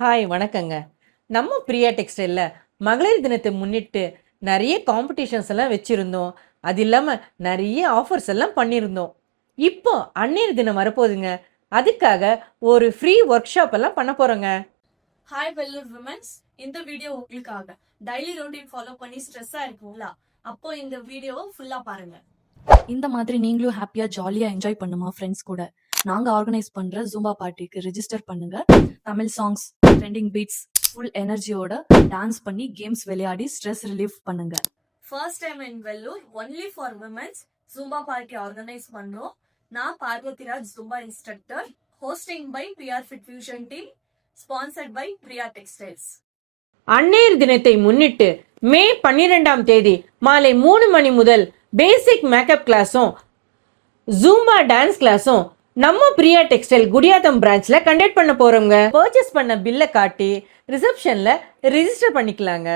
Hi வணக்கங்க. நம்ம பிரியா டெக்ஸ்டைல்ல மகளிர் தினத்தை முன்னிட்டு நிறைய காம்படிஷன்ஸ் எல்லாம் வச்சிருந்தோம். அது இல்லாம நிறைய ஆஃபர்ஸ் எல்லாம் பண்ணியிருந்தோம். இப்போ அன்னையர் தினம் வரப்போகுதுங்க. அதுக்காக ஒரு ஃப்ரீ ஒர்க் ஷாப் எல்லாம் பண்ண போறோங்க. ஹாய் வெல்லூர் விமன்ஸ், இந்த வீடியோ உங்களுக்காக. டெய்லி ரொட்டீன் ஃபாலோ பண்ணி ஸ்ட்ரெஸ்ஸா இருக்குங்களா? அப்போ இந்த வீடியோவை ஃபுல்லா பாருங்க. இந்த மாதிரி நீங்களும் ஹாப்பியா ஜாலியா என்ஜாய் பண்ணுமா ஃப்ரெண்ட்ஸ் கூட? நாங்க ஆர்கனைஸ் பண்ற ஜூம்பா பார்ட்டிக்கு ரெஜிஸ்டர் பண்ணுங்க. Tamil songs, trending beats, full எனர்ஜியோட டான்ஸ் பண்ணி கேம்ஸ் விளையாடி ஸ்ட்ரெஸ் ரிலீஃப் பண்ணுங்க. First time in Vellore only for womens Zumba party organise பண்றோம். நான் Parvathiraj Zumba instructor. Hosting by PR fit fusion team. Sponsored by Priya textiles. அன்னையர் தினத்தை முன்னிட்டு மே 12ஆம் தேதி மாலை 3 மணி முதல் பேசிக் மேக்கப் கிளாஸும் ஜூம்பா டான்ஸ் கிளாஸும் நம்ம பிரியா டெக்ஸ்டைல் குடியாத்தம் பிரான்ச்ல கண்டக்ட் பண்ண போறோங்க. பர்ச்சேஸ் பண்ண பில்லை காட்டி ரிசப்ஷன்ல ரெஜிஸ்டர் பண்ணிக்கலாங்க.